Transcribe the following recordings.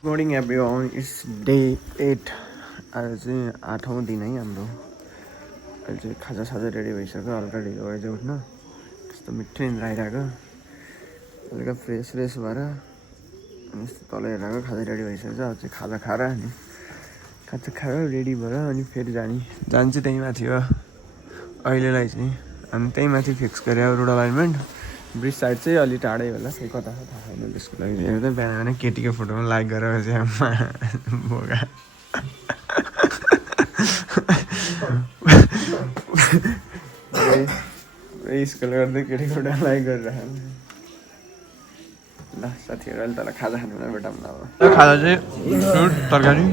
Morning everyone, it's day 8। आज चाहिँ 8औँ दिन है हाम्रो। अहिले चाहिँ खाजासाजा रेडी भइसक्यो, हल्का ढिलो भएछ उठ्न। त्यस्तो मिठो निन्द्रा आइरहेको, हल्का फ्रेस भएर अनि यस्तो तल हेरेर खाजा रेडी भइसकेछ। अब चाहिँ खाजा खाएर रेडी भएर अनि फेरि जान्छ त्यहीँ माथि हो अहिलेलाई चाहिँ। अनि त्यहीँ माथि फिक्स गरे रुरल अलाइनमेन्ट। ब्रिज साइड चाहिँ अलि टाढै होला, खै कता छ थाहा छैन। त्यसको लागि हेर्दा बिहान केटीको फोटोमा लाइक गरेर चाहिँ बोगा स्कुल गर्दै केटीको फोटो लाइक गरिरहेको। ल साथीहरू, अहिले तल खाजा खानु भेटाउँ अब। खाजा चाहिँ फ्रुट तरकारी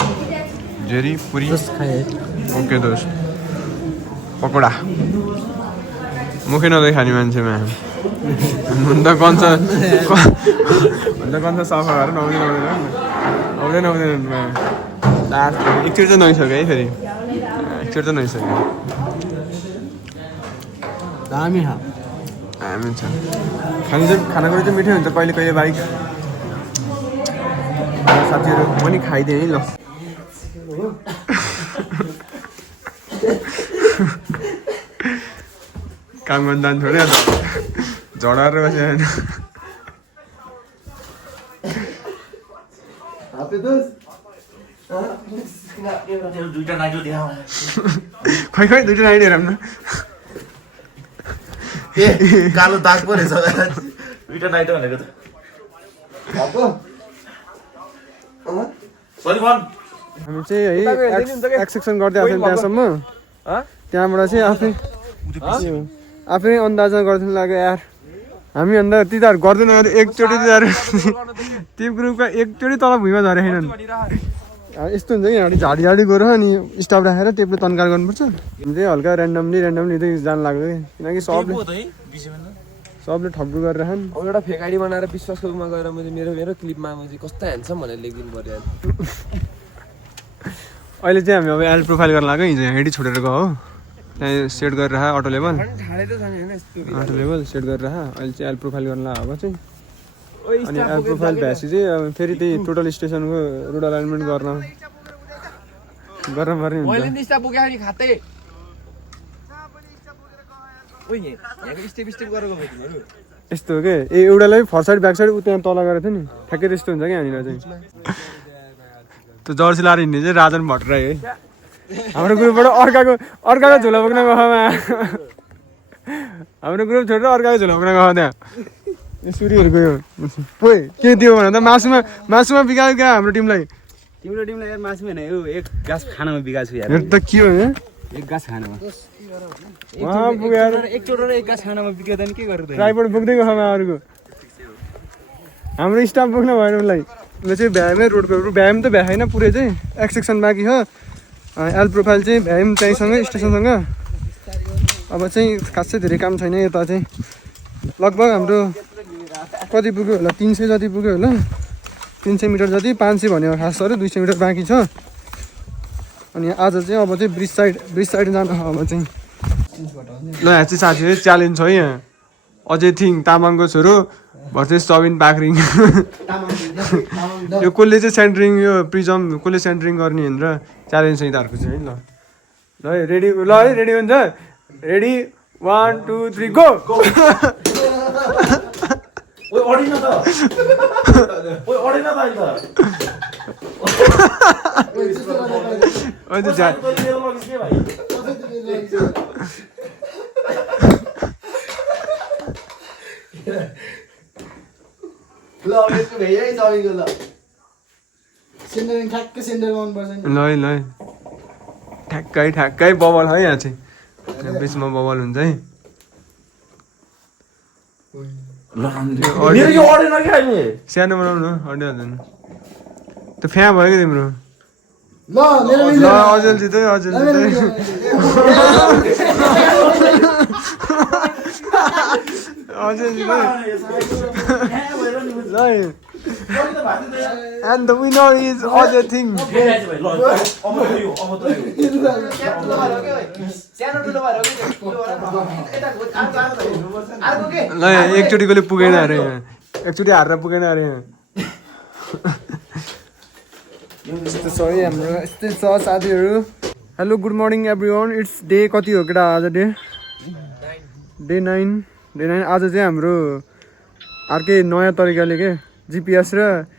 जेरी पुरी ओके दोस्त पकोडा। मुखै नदै खाने मान्छेमा अन्त कन्छ सफा गरेर आउँदैन एकचोटि चाहिँ नुहाइसक्यो है। फेरि एकचोटि चाहिँ नुहाइसक्यो। दामी छ खानाको चाहिँ मिठै हुन्छ कहिले कहिले बाइक। साथीहरू पनि खाइदिएँ है ल। काम गर्न जानु छोड्यो झडाएर बस्यो। खै दुइटा नाइट हेरौँ न। कालो दाग पो रहेछ दुइटा नाइट भनेको त। हामी चाहिँ है एक्सेक्सन गर्दै आएको थियौँ त्यहाँसम्म। त्यहाँबाट चाहिँ आफै अन्दाजमा गर्दैन लाग्यो यार। हामी अन्त तिनीहरू गर्दैन एकचोटि तिनीहरू त्यो ग्रुपका एकचोटि तल भुइँमा झरे छैनन्। यस्तो हुन्छ कि झाडी गएर अनि स्टप राखेर टेपले तन्कार गर्नुपर्छ। हामी चाहिँ हल्का ऱ्यान्डमली जानु लाग्यो कि, किनकि सबले ठग्गु गरिरहन्। एउटा फेक आइडी बनाएर विश्वासको रूपमा गएर मैले मेरो क्लिपमा चाहिँ कस्तो ह्यान्डसम भनेर लेखिदिनु पर्यो। अहिले चाहिँ हामी अब एड प्रोफाइल गर्न लाग्यो। हिजो हेडी छोडेर गयो हो, त्यहाँ सेट गरेर अटो लेभल सेट गरेर अहिले चाहिँ एड प्रोफाइल गर्न लाग्यो चाहिँ। अनि एड प्रोफाइल भएपछि चाहिँ अब फेरि त्यही टोटल स्टेसनको रुट अलाइनमेन्ट गर्न पर्ने हुन्छ। यस्तो हो कि एउटालाई फर्स्ट साइड ब्याक साइड त्यहाँ तल गरेको थियो नि, ठ्याक्कै त्यस्तो हुन्छ कि यहाँनिर चाहिँ। त्यो जर्सी लाएर हिँड्ने चाहिँ राजन भट्टराई है। हाम्रो ग्रुपबाट अर्काको झोला बोक्न गयो। हाम्रो ग्रुप छोडेर अर्काको झोला बोक्न गयो त्यहाँ। सुरीहरू गयो पोइ के दियो भने त मासुमा बिगायो क्या हाम्रो टिमलाई। तिम्रो टिमलाई यार मासु होइन यो एक गाँस खानामा बिगाएको छु यार। त के हो एक गाँस खानामा पुगेर एकचोटि एक गाँस खानामा बिग्यो त के गर्नु? ट्राइपोड बोक्दै गयो अरूको। हाम्रो स्टाफ बोक्न भएन उसलाई। उसले चाहिँ भ्याएमै रोडको भ्याएम त भ्याएन पुरै चाहिँ एक्सेक्सन बाँकी छ। एल प्रोफाइल चाहिँ भ्याएम त्यहीँसँगै स्टेसनसँग। अब चाहिँ खासै धेरै काम छैन यता चाहिँ। लगभग हाम्रो कति पुग्यो होला, 300 जति पुग्यो होला। 300 मिटर जति, 500 भन्यो खास सर 200 मिटर बाँकी छ। अनि आज चाहिँ अब चाहिँ ब्रिज साइड जानु अब चाहिँ। ल यहाँ चाहिँ साथीहरू च्यालेन्ज छ है। यहाँ अजय थिङ तामाङको छोरो भर्सेस सबिन पाखरिङ। यो कसले चाहिँ सेन्टरिङ, यो प्रिजम कसले सेन्टरिङ गर्ने भनेर च्यालेन्ज छ यिनीहरूको चाहिँ है। ल है रेडी हुन्छ। Ready 1 2 3 go. ठ्याक्कै बबल है यहाँ चाहिँ। बिचमा बबल हुन्छ है। सानो बनाउनु अडिहाल्दैन त्यो फ्या भयो कि तिम्रो। अजल जित्यो। And the winner is Ajay Thing. ल एकचोटि कसले पुगेन अरे, एकचोटि हारेर पुगेन अरे। यस्तो छ है हाम्रो, यस्तै छ साथीहरू। Hello good morning everyone. It's day कति हो केटा आज? डे 9 आज चाहिँ हाम्रो अर्कै नयाँ तरिकाले के जिपिएस र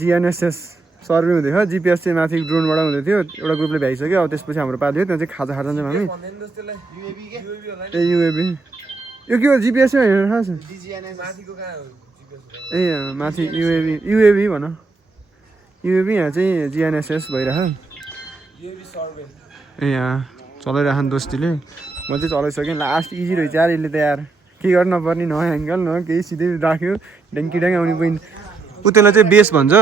जिएनएसएस सर्वे हुँदै थियो। जिपिएस चाहिँ माथि ड्रोनबाट हुँदै थियो, एउटा ग्रुपले भ्याइसक्यो। अब त्यसपछि हाम्रो पालो त्यहाँ चाहिँ खाजा खाजा जान्छौँ हामी। ए युएबी यो के हो? जिपिएस होइन थाहा छ? ए माथि युएबी भन। युएबी यहाँ चाहिँ जिएनएसएस भइरहेको। ए यहाँ चलाइरहेको दोस्तीले, म चाहिँ चलाइसकेँ। लास्ट इजी रहेछ यार यसले त यार, के गर्नु नपर्ने, न एङ्गल न केही, सिधै राख्यो ड्याङ्की ड्याङ आउने पोइन्ट। ऊ त्यसलाई चाहिँ बेस भन्छ,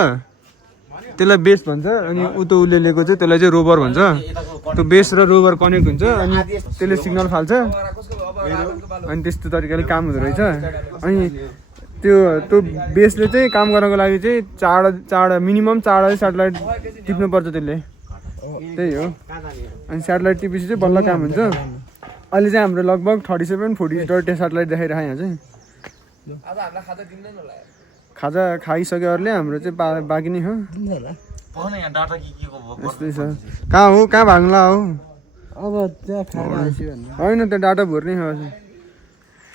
त्यसलाई बेस भन्छ। अनि ऊ त उसले लिएको चाहिँ त्यसलाई चाहिँ रोबर भन्छ। त्यो बेस र रोबर कनेक्ट हुन्छ अनि त्यसले सिग्नल फाल्छ अनि त्यस्तो तरिकाले काम हुँदो रहेछ। अनि त्यो बेसले चाहिँ काम गर्नको लागि चाहिँ चारवटा मिनिमम 4 सेटेलाइट टिप्नुपर्छ त्यसले, त्यही हो। अनि सेटेलाइट टिपेपछि चाहिँ बल्ल काम हुन्छ। अहिले चाहिँ हाम्रो लगभग 37-40 सेटेलाइट देखाइरहेको यहाँ चाहिँ। खाजा खाइसक्योहरूले हाम्रो चाहिँ बाँकी नै हो। यस्तै छ। कहाँ हो, कहाँ भाग्ला हो? अब त्यहाँ होइन त्यो डाटा भर्नै हो।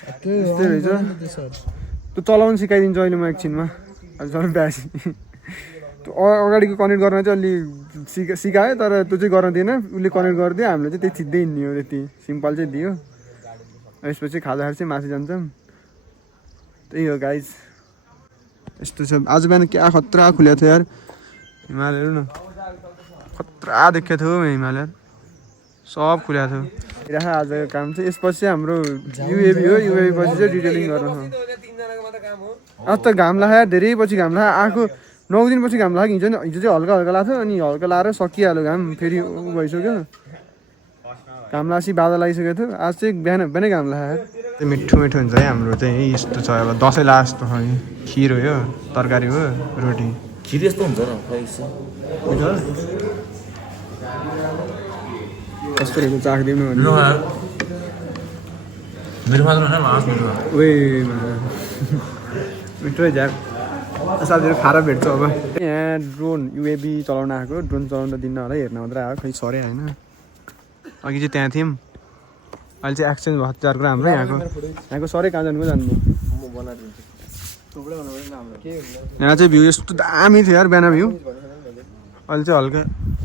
यस्तै रहेछ। त्यो चलाउनु सिकाइदिन्छु अहिले म एकछिनमा। अहिले चलाउनु भ्याएपछि त्यो अगाडिको कनेक्ट गर्न चाहिँ अलि सिकायो, तर त्यो चाहिँ गर्न दिएन। उसले कनेक्ट गरिदियो, हामीले चाहिँ त्यही थिच्दै हिँड्ने हो। त्यति सिम्पल चाहिँ दियो। यसपछि खाजा खाएर चाहिँ माथि जान्छौँ। त्यही हो गाइज। यस्तो छ। आज बिहान क्या खतरा खुलेको थियो यार हिमालयहरू न, खतरा देखेको थियो हिमालय, सब खुलेको थियो। राखा आजको काम चाहिँ यसपछि हाम्रो युएबी हो। युएबी पछि चाहिँ डिटेलिङ गर्नु छ। आज त घाम लाग्यो धेरै, पछि घाम लाग्यो। आएको 9 दिनपछि घाम लाग्यो। हिजो चाहिँ हल्का हल्का लाग्थ्यो, अनि हल्का लाएर सकिहाल्यो घाम, फेरि भइसक्यो। घाम लासी बादल आइसकेको थियो। आज चाहिँ बिहान बिहानै घाम लाग्यो। मिठो मिठो हुन्छ है हाम्रो चाहिँ। यस्तो छ अब दसैँ लास्ट हो। खिर हो यो, तरकारी हो, रोटी। खिर यस्तो हुन्छ न कस्तो रहेछ चाख्दिनु मेरो मात्र होइन लास्ट मिठो। मिठो यार। साथीहरू खाएर भेट्छ अब। यहाँ ड्रोन युएबी चलाउन आएको। ड्रोन चलाउन त दिन्न होला, हेर्न मात्रै आएको। खै सरे होइन। अघि चाहिँ त्यहाँ थियौँ, अहिले चाहिँ एक्सचेन्ज भएको 4 कुरा हाम्रो। यहाँको सरै कहाँ जानुभयो जानुभयो। यहाँ चाहिँ भ्यू यस्तो दामी थियो यार बिहान भ्यू। अहिले चाहिँ हल्का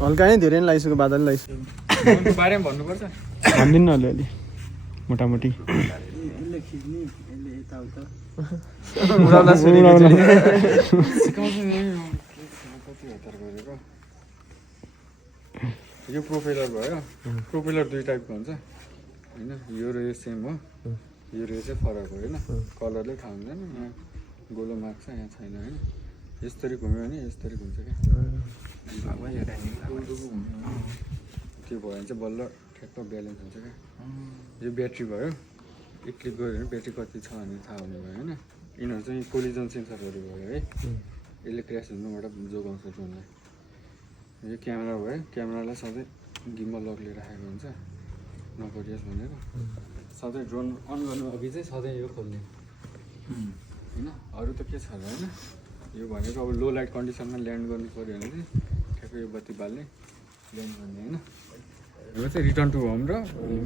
हल्का नै धेरै नै लगाइसक्यो, बादल लगाइसक्यो। भनिदिनु न अलिअलि मोटामोटी। यो प्रोपेलर भयो। प्रोपेलर 2 टाइपको हुन्छ होइन। यो र यो सेम हो, यो र यो चाहिँ फरक हो होइन। कलरले थाहा हुँदैन। यहाँ गोलो मार्क छ, यहाँ छैन होइन। यसरी घुम्यो भने यसरी घुम्छ क्या। त्यो भयो भने चाहिँ बल्ल ठ्याक्क ब्यालेन्स हुन्छ क्या। यो ब्याट्री भयो। एक क्लिक गऱ्यो भने ब्याट्री कति छ भने थाहा हुने भयो होइन। यिनीहरू चाहिँ कोलिजन सेन्सरहरू भयो है। यसले क्र्यास हुनुबाट जोगाउँछ ड्रोनलाई। यो क्यामेरा भयो। क्यामेरालाई सधैँ गिम्बल लकले राखेको हुन्छ, नपरियोस् भनेर। सधैँ ड्रोन अन गर्नु अघि चाहिँ सधैँ यो खोल्ने होइन। अरू त के छ र होइन। यो भनेको अब लो लाइट कन्डिसनमा ल्यान्ड गर्नु पऱ्यो भने चाहिँ ठ्याक्कै यो बत्ती बाल्ने ल्यान्ड गर्ने होइन। यो चाहिँ रिटर्न टु होम र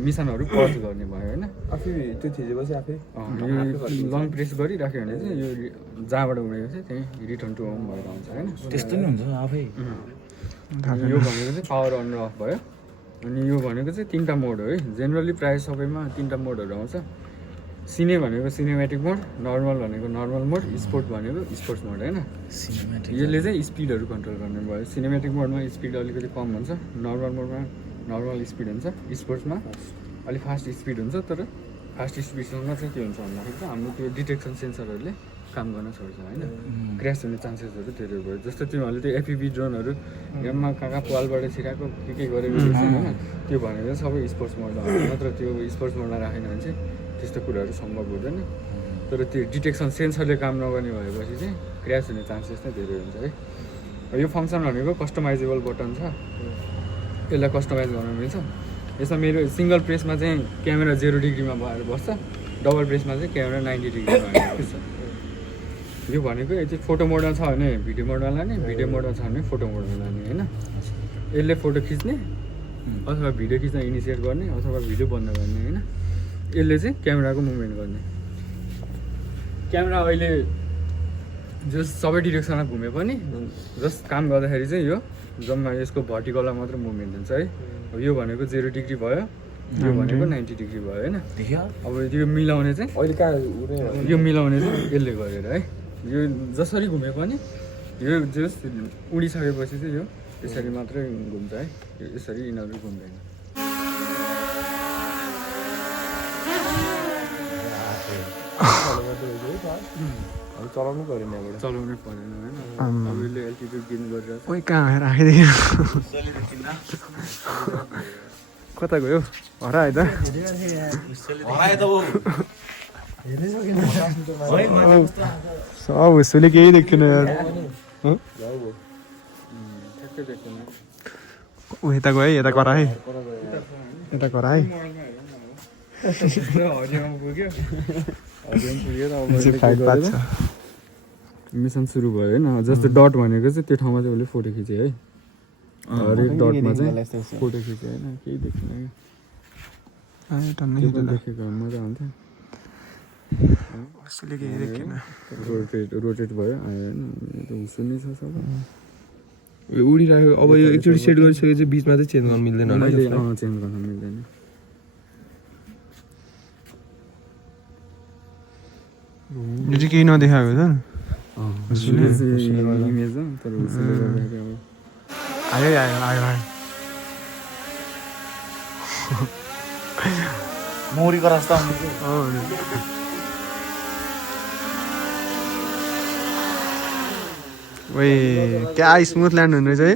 मिसनहरू पज गर्ने भयो होइन। आफै त्यो थिचेपछि आफै यो लङ प्रेस गरिराख्यो भने चाहिँ यो जहाँबाट उडेको चाहिँ त्यहीँ रिटर्न टु होम भएर आउँछ होइन। त्यस्तो नि हुन्छ आफै। यो भनेको चाहिँ पावर अन र अफ भयो। अनि यो भनेको चाहिँ 3टा मोड हो है। जेनरली प्रायः सबैमा 3टा मोडहरू आउँछ। सिने भनेको सिनेमेटिक मोड, नर्मल भनेको नर्मल मोड, स्पोर्ट भनेको स्पोर्ट्स मोड होइन। यसले चाहिँ स्पिडहरू कन्ट्रोल गर्ने भयो। सिनेमेटिक मोडमा स्पिड अलिकति कम हुन्छ, नर्मल मोडमा नर्मल स्पिड हुन्छ, स्पोर्ट्समा अलिक फास्ट स्पिड हुन्छ। तर फास्ट स्पिडसँग चाहिँ के हुन्छ भन्दाखेरि चाहिँ हाम्रो त्यो डिटेक्सन सेन्सरहरूले काम गर्न छोड्छ होइन। क्र्यास हुने चान्सेसहरू धेरै भयो। जस्तो तिमीहरूले त्यो एफपिभी ड्रोनहरू गेममा कहाँ पालबाट छिराएको के गरेको होइन। त्यो भनेको सबै स्पोर्ट्स मोडमा हुन्छ। नत्र त्यो स्पोर्ट्स मोडमा राखेन भने चाहिँ त्यस्तो कुराहरू सम्भव हुँदैन। तर त्यो डिटेक्सन सेन्सरले काम नगर्ने भएपछि चाहिँ क्र्यास हुने चान्सेस नै धेरै हुन्छ है। यो फङ्सन भनेको कस्टमाइजेबल बटन छ। यसलाई कस्टमाइज गर्न मिल्छ। यसमा मेरो सिङ्गल प्रेसमा चाहिँ क्यामेरा 0 डिग्रीमा भएर बस्छ, डबल प्रेसमा चाहिँ क्यामेरा 90 डिग्रीमा भएर बस्छ। यो भनेको यति फोटो मोडमा छ भने भिडियो मोडमा लाने, भिडियो मोडमा छ भने फोटो मोडमा लाने होइन। यसले फोटो खिच्ने अथवा भिडियो खिच्न इनिसिएट गर्ने अथवा भिडियो बन्द गर्ने होइन। यसले चाहिँ क्यामेराको मुभमेन्ट गर्ने। क्यामेरा अहिले जस सबै डिरेक्सनमा घुमे पनि जस काम गर्दाखेरि चाहिँ यो जम्मा यसको भर्टिकलमा मात्र मुभमेन्ट हुन्छ है। अब यो भनेको 0 डिग्री भयो, यो भनेको 90 डिग्री भयो होइन। अब यो मिलाउने चाहिँ अहिले कहाँ यो मिलाउने चाहिँ यसले गरेर है। यो जसरी घुमे पनि यो जस उडिसकेपछि चाहिँ यो यसरी मात्रै घुम्छ है। यसरी यिनीहरू घुम्दैन। चलाउनु पऱ्यो यहाँबाट। चलाउनै परेन होइन। अब यसले एल्टिट्युड गेन गरिरहेको छ। ओइ कहाँ राखिदियो कता गयो हरायो त सब हुस्सुले केही देख्दैन यार। ठ्याक्कै देख्दैन। ऊ यता गयो है, यता करा है, यता करा है। हरियामा पुग्यो। हरियामा पुगेर अब फाइट पाछ मिसन सुरु भयो होइन। जस्तो डट भनेको चाहिँ त्यो ठाउँमा चाहिँ उसले फोटो खिच्यो है। हरेक डटमा चाहिँ फोटो खिच्यो होइन। केही देख्दैन क्या त्यो पनि देखेको मजा आउँथ्यो। हुस्सुले केही देखेन। रोटेट भयो आयो होइन। सुन्ने छ सबै उडिरहेको। अब यो एकचोटि सेट गरिसकेपछि बिचमा चाहिँ चेन्ज गर्न मिल्दैन होला। चेन्ज गर्न मिल्दैन। यो चाहिँ केही नदेखाएको छ इमेज हो तर उसले गर्दाखेरि अब आयो आयो आयो आयो मौरीको रास्ता ओए क्या स्मुथ ल्यान्ड हुने रहेछ है।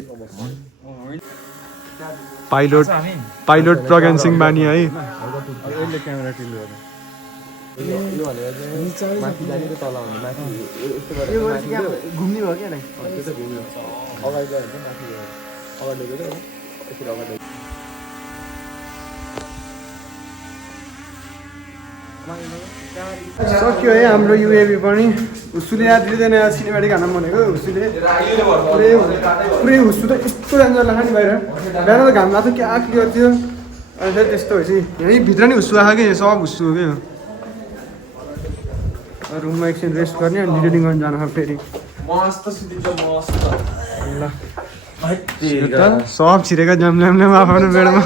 पाइलोट प्रज्ञान सिंह बानी है। यसले क्यामेरा टिल गर्यो। यो भनेर चाहिँ माथि जाने र तल हुने माथि यस्तो गरेर घुम्ने भयो क्या त्यो चाहिँ घुम्यो। अगाडि गयो भने माथि गयो। अगाडि गयो यसरी अगाडि सक्यो है हाम्रो युएभी पनि। हुस्सुले याद दिँदैन यार सिनेमेटिक हान्न भनेको। हुस्सुले पुरै हुस्सु त यस्तो राम्रो लाग्यो नि बाहिर। बिहान त घाम लाग्थ्यो क्या क्लियर थियो। अनि फेरि त्यस्तो भएपछि यहीँ भित्र नि हुस्सु आएको कि सब हुस्सु हो क्या। रुममा एकछिन रेस्ट गर्ने अनि एडिटिङ गर्न जानु फेरि। मस्त सुतिन्छ मस्त ल सब छिरेका ल्याम ल्याम ल्याम आफ्नो बेडमा।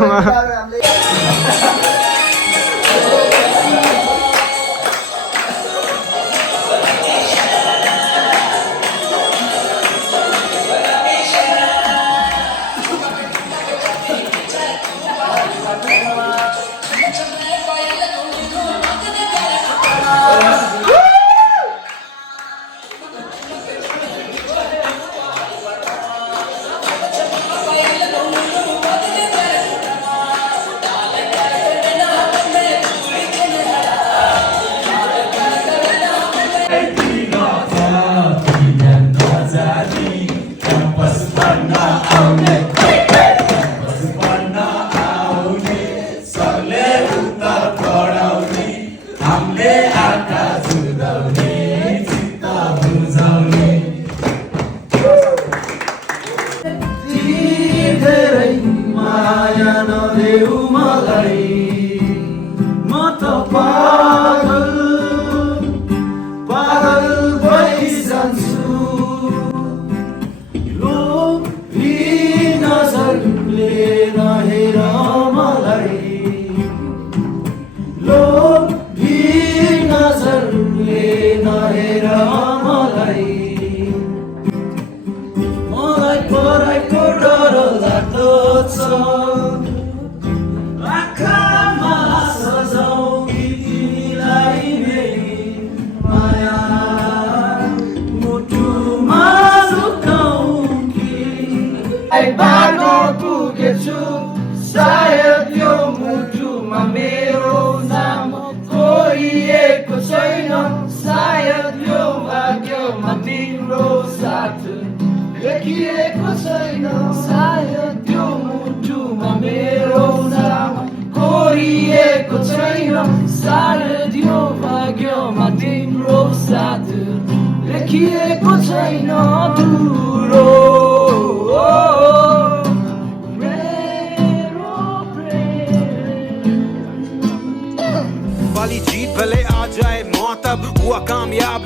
लेखिएको छैन धुरो वाली जीत भले आ जाए मौत अब हुआ कामयाब